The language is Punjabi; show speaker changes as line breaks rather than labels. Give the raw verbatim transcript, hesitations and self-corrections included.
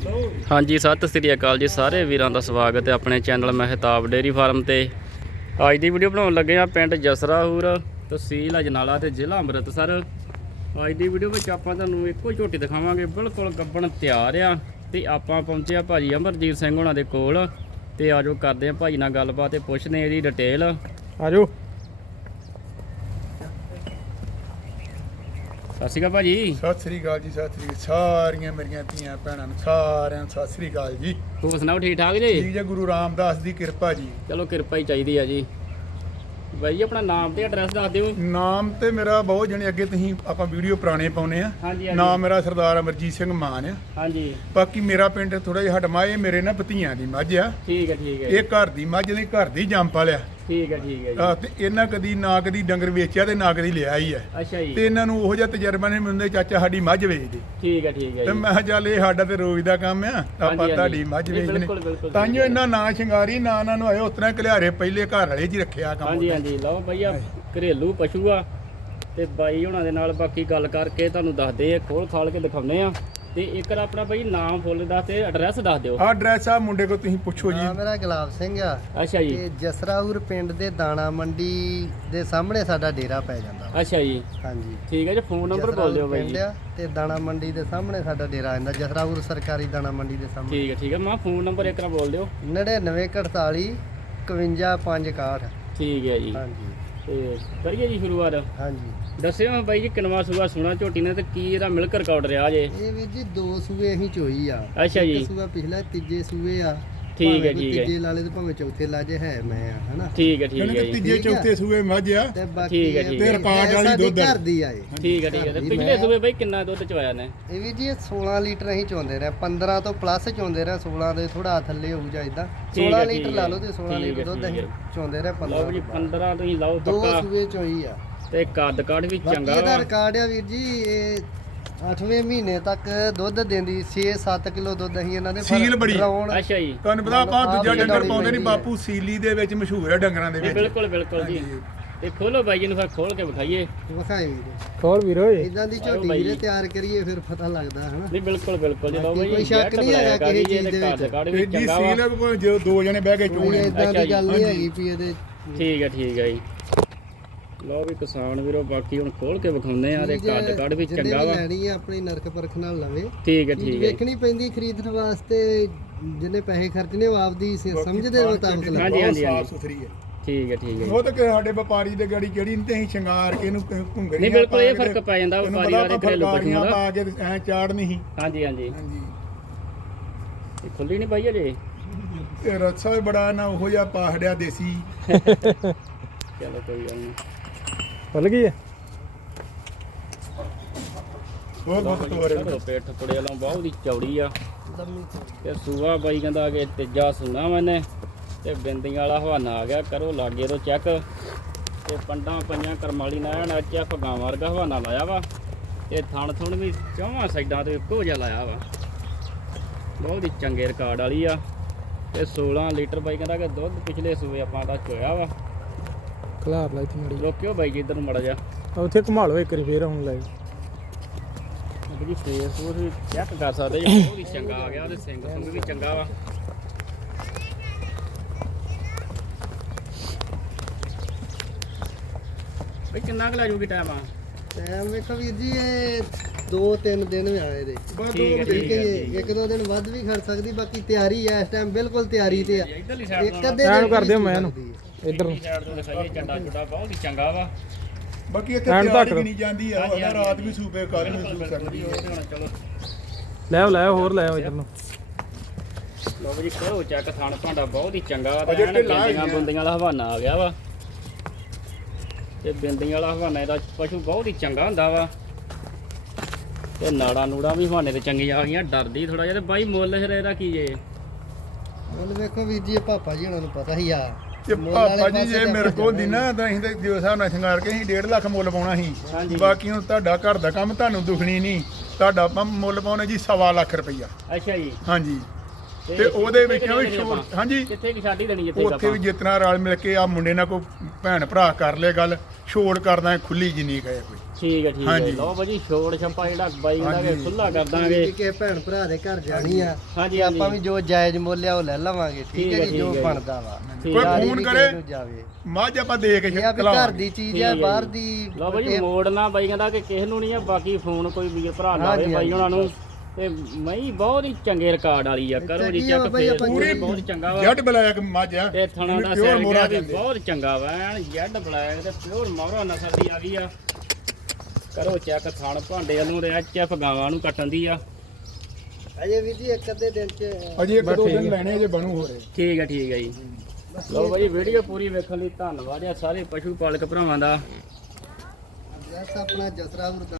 हाँ जी सत श्री अकाल जी सारे वीरां दा स्वागत है अपने चैनल महताब डेयरी फार्म ते। अज की वीडियो बनाने लगे हाँ पिंड जसराहुर तहसील अजनाला ते जिला अमृतसर। अज की वीडियो में आप एको झोटी दिखावांगे बिल्कुल गब्बन तैयार आ ते आपां पहुंचे भाजी अमरजीत सिंह होना दे कोल ते आजो करदे हैं भाजी नाल गलबात ते पुछदे हैं इहदी डिटेल। आजो सत श्री अकाल भाजी।
सत श्री अकाल जी। सत श्री सारियां मेरियां धीआं भैणां नूं सारियां नूं सत श्री अकाल जी।
होर सुनाओ ठीक ठाक जी?
ठीक जी गुरु रामदास दी किरपा जी।
चलो किरपा ही चाहिए है जी। भाई अपना नाम ते एड्रैस दस दिओ।
नाम ते मेरा बहुत जने अगे तुसीं आपां वीडियो पुराने पाउने आ।
हाँ जी
नाम मेरा सरदार अमरजीत सिंह मान आ।
हाँ जी।
बाकी मेरा पिंड थोड़ा जिहा हटमा ये मेरे ना भतीआं दी मੱਝ आ।
ठीक है ठीक है।
ये घर दी मੱਝ दी घर दी जंप वालिया।
ठीक है ठीक है जी।
ਆ ਤੇ ਇਹਨਾਂ ਕਦੀ ਨਾ ਕਦੀ ਡੰਗਰ ਵੇਚਿਆ ਤੇ ਨਾ ਕਦੀ ਲਿਆ ਹੀ ਹੈ।
ਅੱਛਾ ਜੀ।
ਤੇ ਇਹਨਾਂ ਨੂੰ ਉਹੋ ਜਿਹਾ ਤਜਰਬਾ ਨਹੀਂ ਮਿਲਦਾ ਚਾਚਾ ਸਾਡੀ ਮੱਝ ਵੇਚ ਦੇ।
ਠੀਕ ਹੈ ਠੀਕ ਹੈ
ਤੇ
ਜੀ।
ਮੈਂ ਕਿਹਾ ਚੱਲ ਇਹ ਸਾਡਾ ਤੇ ਰੋਜ਼ ਦਾ ਕੰਮ ਆ ਆਪਾਂ ਤੁਹਾਡੀ ਮੱਝ ਵੇਚਣੇ।
ਬਿਲਕੁਲ ਬਿਲਕੁਲ।
ਤਾਂਿਓ ਇਹਨਾਂ ਨਾਂ ਸ਼ਿੰਗਾਰੀ ਨਾ ਇਹਨਾਂ ਨੂੰ ਆਏ ਉਤਰਾ ਘਲਿਆਰੇ ਪਹਿਲੇ ਘਰ ਵਾਲੇ ਜੀ ਰੱਖਿਆ ਕੰਮ।
ਹਾਂਜੀ ਹਾਂਜੀ ਲਓ ਭਈਆ ਘਰੇਲੂ ਪਸ਼ੂ ਆ ਤੇ ਬਾਈ ਹੁਣਾਂ ਦੇ ਨਾਲ ਬਾਕੀ ਗੱਲ ਕਰਕੇ ਤੁਹਾਨੂੰ ਦੱਸਦੇ ਆ ਖੋਲ ਖਾਲ ਕੇ ਦਿਖਾਉਂਦੇ ਆ ਤੇ ਇੱਕ ਆਪਣਾ ਭਾਈ ਨਾਮ ਫੁੱਲ ਦੱਸ ਤੇ ਐਡਰੈਸ ਦੱਸ ਦਿਓ।
ਆ ਐਡਰੈਸ ਆ ਮੁੰਡੇ ਕੋ ਤੁਸੀਂ ਪੁੱਛੋ ਜੀ।
ਮੇਰਾ ਗੁਲਾਬ ਸਿੰਘ ਆ।
ਅੱਛਾ ਜੀ।
ਤੇ ਜਸਰਾਹੁਰ ਪਿੰਡ ਦੇ ਦਾਣਾ ਮੰਡੀ ਦੇ ਸਾਹਮਣੇ ਸਾਡਾ ਡੇਰਾ ਪੈ ਜਾਂਦਾ।
ਅੱਛਾ ਜੀ।
ਹਾਂਜੀ
ਠੀਕ ਹੈ ਜੀ। ਫੋਨ ਨੰਬਰ ਬੋਲ ਦਿਓ ਬਾਈ ਜੀ।
ਤੇ ਦਾਣਾ ਮੰਡੀ ਦੇ ਸਾਹਮਣੇ ਸਾਡਾ ਡੇਰਾ ਆਂਦਾ ਜਸਰਾਹੁਰ ਸਰਕਾਰੀ ਦਾਣਾ ਮੰਡੀ ਦੇ ਸਾਹਮਣੇ।
ਠੀਕ ਹੈ ਠੀਕ ਹੈ। ਮਾਂ ਫੋਨ ਨੰਬਰ ਇੱਕ ਵਾਰ ਬੋਲ ਦਿਓ।
ਨੜਿਨਵੇਂ ਇਕਤਾਲੀ ਇਕਵੰਜਾ ਪੰਜ ਇਕਾਹਠ।
ਠੀਕ ਹੈ ਜੀ।
ਹਾਂਜੀ
ਤੇ ਕਰੀਏ ਜੀ ਸ਼ੁਰੂਆਤ।
ਹਾਂਜੀ
ਦੱਸਿਓ ਬਾਈ ਜੀ ਕਿੰਨਵਾਂ ਸੂਆ ਸੁਣਾ ਝੋਟੀ ਨੇ ਤੇ ਕੀ ਇਹਦਾ ਮਿਲਕ ਰਿਕਾਰਡ ਰਿਹਾ ਜੇ?
ਇਹ ਵੀਰ ਜੀ ਦੋ ਸੂਏ ਅਸੀਂ ਚੋਈ ਆ।
ਅੱਛਾ ਜੀ।
ਇੱਕ ਸੂਆ ਪਿਛਲਾ ਤੀਜੇ ਸੂਏ ਆ।
ਠੀਕ ਹੈ ਠੀਕ ਹੈ।
ਤੀਜੇ ਲਾਲੇ ਤੇ ਭਾਵੇਂ ਚੌਥੇ ਲਾਜੇ ਹੈ ਮੈਂ ਆ ਹਨਾ।
ਠੀਕ ਹੈ ਠੀਕ ਹੈ ਜੀ।
ਤੀਜੇ ਚੌਥੇ ਸੂਏ ਮੱਝ ਆ
ਤੇ ਬਾਕੀ
ਠੀਕ ਹੈ, ਠੀਕ
ਹੈ। ਤੇ ਰਿਕਾਰਡ ਵਾਲੀ ਦੁੱਧ
ਘਰ ਦੀ ਆ ਇਹ।
ਠੀਕ ਹੈ ਠੀਕ ਹੈ। ਤੇ ਪਿਛਲੇ ਸੂਏ ਬਾਈ ਕਿੰਨਾ ਦੁੱਧ ਚਵਾਇਆ ਨੇ?
ਇਹ ਵੀ ਜੀ ਇਹ ਸੋਲਾਂ ਲੀਟਰ ਅਸੀਂ ਚੋਂਦੇ ਰਹੇ ਪੰਦਰਾਂ ਤੋਂ ਪਲੱਸ ਚੋਂਦੇ ਰਹੇ ਸੋਲਾਂ ਦੇ ਥੋੜਾ ਥੱਲੇ ਹੋਊ ਜਾਂ ਇਦਾਂ ਸੋਲਾਂ ਲੀਟਰ ਲਾ ਲਓ ਤੇ ਸੋਲਾਂ ਲੀਟਰ ਦੁੱਧ ਅਸੀਂ ਚੋਂਦੇ ਰਹੇ
ਲਓ ਜੀ
ਪੰਦਰਾਂ
ਪੰਦਰਾਂ ਤੁਸੀਂ ਲਾਓ
ਦੋ
ਪੱਕਾ
ਸੂਏ ਚੋਈ ਆ।
ਤੇ ਕੱਦ ਕਾਠ ਵੀ
ਬਾਕੀ
ਚੰਗਾ
ਇਹਦਾ
ਵਾ।
ਰਿਕਾਰਡ ਆ ਵੀਰ ਜੀ ਇਹ ਅੱਠਵੇਂ ਮਹੀਨੇ ਤੱਕ ਦੁੱਧ ਦਿੰਦੀ ਛੇ ਸੱਤ ਕਿਲੋ ਦੁੱਧ ਅਸੀਂ ਇਹਨਾਂ ਦੇ
ਸੀਲ ਬੜੀ।
ਡਰਾਉਣ
ਅੱਛਾ ਜੀ।
ਤੁਹਾਨੂੰ ਪਤਾ ਆਪਾਂ ਦੂਜਾ
ਆਪ
ਡੰਗਰ
ਹੀ
ਪਾਉਂਦੇ ਨਹੀਂ
ਹੈ।
ਬਾਪੂ ਸੀਲੀ ਦੇ ਵਿੱਚ ਮਸ਼ਹੂਰ ਹੈ ਡੰਗਰਾਂ ਦੇ
ਜੀ,
ਵਿੱਚ।
ਬਿਲਕੁਲ ਬਿਲਕੁਲ ਜੀ। ਤੇ ਖੋਲੋ ਬਾਈ ਜੀ ਨੂੰ ਫਿਰ ਖੋਲ ਕੇ ਵਿਖਾਈਏ।
ਵਿਖਾਏ ਵੀਰ
ਖੋਲ ਵੀਰ ਓਏ।
ਇਦਾਂ ਦੀ
ਆਓ
ਝੋਟੀ
ਬਾਈ
ਵੀਰੇ
ਜੀ।
ਤਿਆਰ ਕਰੀਏ ਫਿਰ ਪਤਾ ਲੱਗਦਾ ਹਨਾ।
ਨਹੀਂ ਬਿਲਕੁਲ ਬਿਲਕੁਲ ਜੀ। ਲਓ ਬਾਈ
ਕੋਈ ਸ਼ੱਕ ਨਹੀਂ ਹੈਗਾ ਕਿਸੇ ਚੀਜ਼ ਦੇ ਵਿੱਚ।
ਕੱਦ ਕਾਠ ਵੀ
ਏਡੀ
ਚੰਗਾ ਵਾ।
ਸੀਲ ਹੈ ਵੀ ਕੋਈ ਜੋ ਦੋ ਜਣੇ ਬਹਿ ਕੇ
ਕੋਈ
ਚੋਣੇ।
ਇਦਾਂ
ਅੱਛਾ
ਦੀ ਗੱਲ
ਜੀ।
ਨਹੀਂ ਹੈਗੀ ਵੀ ਇਹਦੇ
ਠੀਕ ਹੈ ਠੀਕ ਹੈ ਜੀ। ਲਓ ਵੀ ਕਿਸਾਨ ਵੀਰੋ ਬਾਕੀ ਹੁਣ ਖੋਲ ਕੇ ਵਿਖਾਉਂਦੇ ਆ ਤੇ ਕੱਦ ਕਾਠ ਵੀ
ਜਿਹਨੇ
ਚੰਗਾ
ਵੀ
ਵਾ।
ਲੈਣੀ ਹੈ ਆਪਣੀ ਨਰਕ ਪਰਖ ਨਾਲ ਲਵੇ।
ਠੀਕ ਹੈ
ਚੀਜ਼
ਠੀਕ ਹੈ ਜੀ।
ਵੇਖਣੀ ਪੈਂਦੀ ਖਰੀਦਣ ਵਾਸਤੇ ਜਿਹਨੇ ਪੈਸੇ ਖਰਚਨੇ ਉਹ ਆਪਦੀ ਸ- ਸਮਝ ਦੇ ਮੁਤਾਬਕ ਲਵੇ।
ਹਾਂਜੀ, ਹਾਂਜੀ,
ਸਾਫ ਸੁਥਰੀ ਹੈ।
ਠੀਕ ਹੈ ਠੀਕ ਹੈ ਜੀ।
ਉਹ ਤਾਂ ਕਿ ਸਾਡੇ ਵਪਾਰੀ ਦੇ ਗਾੜੀ ਕਿਹੜੀ ਨਹੀਂ ਤੇ ਅਸੀਂ ਸ਼ਿੰਗਾਰ ਕੇ ਇਹਨੂੰ ਘੁੰਗਰੀਆਂ
ਨਹੀਂ ਬਿਲਕੁਲ ਇਹ
ਪਾ ਕੇ
ਫਰਕ ਪੈ ਜਾਂਦਾ
ਉਹਨੂੰ
ਵਪਾਰੀ
ਪਤਾ
ਵਾਲੇ
ਆਪਾਂ
ਘਰੇਲੂ
ਫੁਲਕਾਰੀਆਂ
ਪਸ਼ੂਆਂ ਦਾ।
ਪਾ ਕੇ ਐ ਚਾੜ ਨਹੀਂ।
ਹਾਂਜੀ ਹਾਂਜੀ।
ਹਾਂਜੀ
ਇਹ ਖੁੱਲੀ ਨਹੀਂ ਪਾਈ ਅਜੇ।
ਤੇ ਰੱਸਾ ਵੀ ਬੜਾ ਨਾ ਉਹੋ ਜਿਹਾ ਪਾਹੜਿਆ ਦੇਸੀ।
ਚਲੋ ਕੋਈ ਗੱਲ ਨਹੀਂ।
ਖੁੱਲ ਗਈ ਹੈ।
ਬਹੁਤ ਬਹੁਤ ਤੋਰੇ।
ਚਲੋ ਪੇਟ ਟੁਕੜੇ ਵਾਲੋਂ ਬਹੁਤ ਹੀ ਚੌੜੀ ਆ
ਲੰਮੀ
ਤੇ ਸੂਆ ਬਾਈ ਕਹਿੰਦਾ ਕਿ ਤੀਜਾ ਸੂਣਾ ਮੈਨੇ ਤੇ ਬਿੰਦੀਆਂ ਵਾਲਾ ਹਵਾਨਾ ਆ ਗਿਆ। ਕਰੋ ਲਾਗੇ ਤੋਂ ਚੈੱਕ ਤੇ ਪੰਡਾਂ ਪਈਆਂ ਕਰਮਾਲੀ ਨਾਲ ਐਨ ਚੱਕ ਗਾਂ ਵਰਗਾ ਹਵਾਨਾ ਲਾਇਆ ਵਾ ਤੇ ਥਣ ਥੁਣ ਵੀ ਚੌਵਾਂ ਸਾਈਡਾਂ ਤੇ ਇੱਕੋ ਜਿਹਾ ਲਾਇਆ ਵਾ। ਬਹੁਤ ਹੀ ਚੰਗੇ ਰਿਕਾਰਡ ਵਾਲੀ ਆ ਤੇ ਸੋਲਾਂ ਲੀਟਰ ਬਾਈ ਕਹਿੰਦਾ ਕਿ ਦੁੱਧ ਪਿਛਲੇ ਸੂਏ ਆਪਾਂ ਦਾ ਚੋਇਆ ਵਾ।
ਖਲਾਰ ਲੈ ਇੱਥੇ ਮੜੀ
ਲੋਕਿਓ ਬਾਈ ਜੀ ਇੱਧਰ ਨੂੰ ਮੜਾ ਜਾ
ਉੱਥੇ ਘੁਮਾ ਲਓ ਇੱਕ ਵਾਰੀ ਫੇਰ ਹੁਣ ਲੈ
ਜੀ ਫੇਸ ਉਹ ਵੀ ਚੈੱਕ ਕਰ ਸਕਦੇ ਜੀ। ਬਹੁਤ ਹੀ ਚੰਗਾ ਆ ਗਿਆ ਤੇ ਸਿੰਘ ਸੁੰਗ ਵੀ ਚੰਗਾ ਵਾ। ਬਈ ਕਿੰਨਾ ਕੁ ਲੈ ਜੂਗੀ ਟਾਈਮ ਆ?
ਟਾਈਮ ਵੇਖੋ ਵੀਰ ਜੀ ਇਹ ਦੋ ਤਿੰਨ ਦਿਨ ਵੀ ਆਏ ਦੇ।
ਬਸ
ਠੀਕ ਹੈ,
ਦੋ
ਠੀਕ ਹੈ
ਠੀਕ
ਜੀ। ਇੱਕ ਦੋ ਦਿਨ ਵੱਧ ਵੀ ਖੜ ਸਕਦੀ ਬਾਕੀ ਤਿਆਰੀ ਹੈ ਇਸ ਟਾਈਮ ਬਿਲਕੁਲ ਤਿਆਰੀ ਤੇ ਆ।
ਇੱਧਰਲੀ ਸਾਈਡ
ਇੱਕ ਅੱਧੇ
ਐਨ
ਦਿਨ
ਕਰ ਦਿਓ
ਦੀ
ਮੈਂ ਇਹਨੂੰ।
ਸਕਦੀ ਹੈ।
ਇੱਧਰ ਨੂੰ
ਸਾਈਡ ਤੋਂ ਦਿਖਾਈਏ ਚੰਡਾ ਚੁੱਡਾ ਬਹੁਤ ਹੀ ਚੰਗਾ ਵਾ।
ਬਾਕੀ ਇੱਥੇ
ਐਨ
ਤਿਆਰੀ
ਧੱਕ।
ਨਹੀਂ ਜਾਂਦੀ ਆ। ਉਹਦਾ ਰਾਤ ਵੀ ਸੂਪੇ ਕੱਲ ਵੀ ਸੂਪ ਸਕਦੀ ਹੈ।
ਚਲੋ
ਲੈ ਆਓ ਲੈ ਆਓ ਹੋਰ ਲੈ ਆਓ ਇੱਧਰ ਨੂੰ।
ਲੋ ਜੀ ਕਰੋ ਚੈੱਕ ਥਣ ਭਾਂਡਾ ਬਹੁਤ ਹੀ ਚੰਗਾ ਤੇ
ਅਜੇ
ਐਨ
ਢਿੱਲਾ ਹੀ
ਬਿੰਦੀਆਂ
ਆ।
ਬੁੰਦੀਆਂ ਵਾਲਾ ਹਵਾਨਾ ਆ ਗਿਆ ਵਾ ਤੇ ਬਿੰਦੀਆਂ ਵਾਲਾ ਹਵਾਨਾ ਇਹਦਾ ਪਸ਼ੂ ਬਹੁਤ ਹੀ ਚੰਗਾ ਹੁੰਦਾ ਵਾ ਤੇ ਨਾੜਾ ਨੂੜਾ ਵੀ ਹਵਾਨੇ ਤੇ ਚੰਗੀਆਂ ਆ ਗਈਆਂ। ਡਰਦੀ ਥੋੜਾ ਜਿਹਾ ਤੇ ਬਾਈ ਮੁੱਲ ਫਿਰ ਇਹਦਾ ਕੀ ਜੇ?
ਮੁੱਲ ਵੇਖੋ ਵੀਰ ਜੀ ਇਹ ਪਾਪਾ ਜੀ ਉਹਨਾਂ ਨੂੰ ਪਤਾ ਹੀ ਆ।
ਤੇ
ਮੁੱਲ ਵਾਲੇ
ਪਾਪਾ ਜੀ
ਪਾਸੇ
ਜੇ
ਤਾਂ
ਮੇਰੇ
ਆਪਾਂ
ਕੋਲ ਦੀ ਨਾ ਤਾਂ ਅਸੀਂ ਤੇ ਜੋ ਹਿਸਾਬ ਨਾਲ ਸ਼ਿੰਗਾਰ ਕੇ ਅਸੀਂ ਡੇਢ ਲੱਖ ਮੁੱਲ ਪਾਉਣਾ
ਹਾਂਜੀ।
ਸੀ। ਬਾਕੀ ਹੁਣ ਤੁਹਾਡਾ ਘਰ ਦਾ ਕੰਮ ਤੁਹਾਨੂੰ ਦੁਖਣੀ ਨਹੀਂ। ਤੁਹਾਡਾ ਆਪਾਂ ਮੁੱਲ ਪਾਉਣਾ ਜੀ ਸਵਾ ਲੱਖ ਰੁਪਈਆ।
ਅੱਛਾ ਜੀ।
ਹਾਂਜੀ ਤੇ ਉਹਦੇ ਵਿੱਚੋਂ ਵੀ ਹਾਂਜੀ
ਕਿੱਥੇ ਕੀ ਛਾਡੀ ਦੇਣੀ ਜਿੱਥੇ
ਉੱਥੇ ਵੀ ਜਿਤਨਾ ਰਲ ਮਿਲ ਕੇ ਆ ਮੁੰਡੇ ਨਾਲ ਕੋਈ ਭੈਣ ਭਰਾ ਕਰ ਲੇ ਗੱਲ ਛੋੜ ਕਰਦਾ ਖੁੱਲੀ ਜਿੰਨੀ ਕਹੇ ਕੋਈ
ਠੀਕ ਹੈ ਠੀਕ ਹੈ
ਹਾਂਜੀ।
ਲਓ ਬਾਜੀ ਛੋੜ ਛੱਪਾ ਜਿਹੜਾ ਬਾਈ ਕਹਿੰਦਾ ਕਿ
ਹਾਂਜੀ।
ਖੁੱਲਾ ਕਰ
ਜੇ
ਦਾਂਗੇ
ਕਿਸੇ ਭੈਣ ਭਰਾ ਦੇ ਘਰ ਜਾਣੀ ਆ
ਹਾਂਜੀ
ਤੇ ਆਪਾਂ
ਹਾਂਜੀ
ਵੀ ਜੋ ਜਾਇਜ਼ ਮੁੱਲ ਆ ਉਹ ਲੈ ਲਵਾਂਗੇ ਠੀਕ ਹੈ ਜੀ ਜੋ
ਠੀਕ ਹੈ।
ਬਣਦਾ ਵਾ
ਠੀਕ
ਕੋਈ
ਹੈ।
ਯਾਰੀ
ਫੋਨ
ਵੀ
ਕਰੇ
ਕਿਸੇ ਨੂੰ ਜਾਵੇ
ਮੱਝ ਆਪਾਂ ਦੇ ਕੇ
ਇਹ ਆ ਵੀ ਘਰ
ਖਿਲਾਵਾਂਗੇ।
ਦੀ ਚੀਜ਼
ਠੀਕ
ਆ
ਹੈ
ਬਾਹਰ
ਜੀ।
ਦੀ
ਲਓ ਬਾਜੀ
ਇਹ-
ਮੋੜਨਾ ਬਾਈ ਕਹਿੰਦਾ ਕਿ ਕਿਸੇ ਨੂੰ ਨਹੀਂ ਆ ਬਾਕੀ ਫੋਨ ਕੋਈ ਵੀਰ ਭਰਾ ਲਾਵੇ
ਹਾਂਜੀ,
ਬਾਈ
ਹਾਂਜੀ।
ਉਹਨਾਂ ਨੂੰ ਤੇ ਮਈ ਬਹੁਤ ਹੀ ਚੰਗੇ ਰਿਕਾਰਡ ਵਾਲੀ ਆ ਕਰੋ ਜੀ
ਚੰਗੀ ਆ
ਚੈੱਕ
ਬਾਈ,
ਫੇਰ
ਆਪਾਂ
ਪੂਰੀ
ਪੂਰੀ
ਬਹੁਤ ਚੰਗਾ ਵਾ
ਜੱਟ ਬਲੈਕ ਮੱਝ ਆ
ਤੇ ਥਣਾ ਦਾ
ਪਿਓਰ
ਸੈਲ
ਮੋਹਰਾ
ਗਿਆ ਵੀ
ਜਾਂਦੇ।
ਬਹੁਤ ਚੰਗਾ ਵਾ ਐਨ ਜੈਡ ਬਲੈਕ ਤੇ ਪਿਓਰ ਮੋਹਰਾ ਨਸਲ ਦੀ ਆ ਗਈ ਆ ਕਰੋ ਚੈੱਕ ਥਣ ਭਾਂਡੇ ਵੱਲੋਂ ਤੇ ਐਚ ਐਫ ਗਾਵਾਂ ਨੂੰ ਕੱਟਣ ਦੀ ਆ
ਅਜੇ ਵੀ ਜੀ ਇੱਕ ਅੱਧੇ ਦਿਨ ਚ
ਅਜੇ ਇੱਕ ਦੋ ਦਿਨ ਲੈਣੇ ਜੇ ਬਣੂ ਹੋ ਰਹੇ
ਠੀਕ ਹੈ ਠੀਕ ਹੈ ਜੀ ਲਓ ਬਾਈ ਵੀਡੀਓ ਪੂਰੀ ਵੇਖਣ ਲਈ ਧੰਨਵਾਦ ਆ ਸਾਰੇ ਪਸ਼ੂ ਪਾਲਕ ਭਰਾਵਾਂ ਦਾ
ਜਸ ਆਪਣਾ ਜਸਰਾ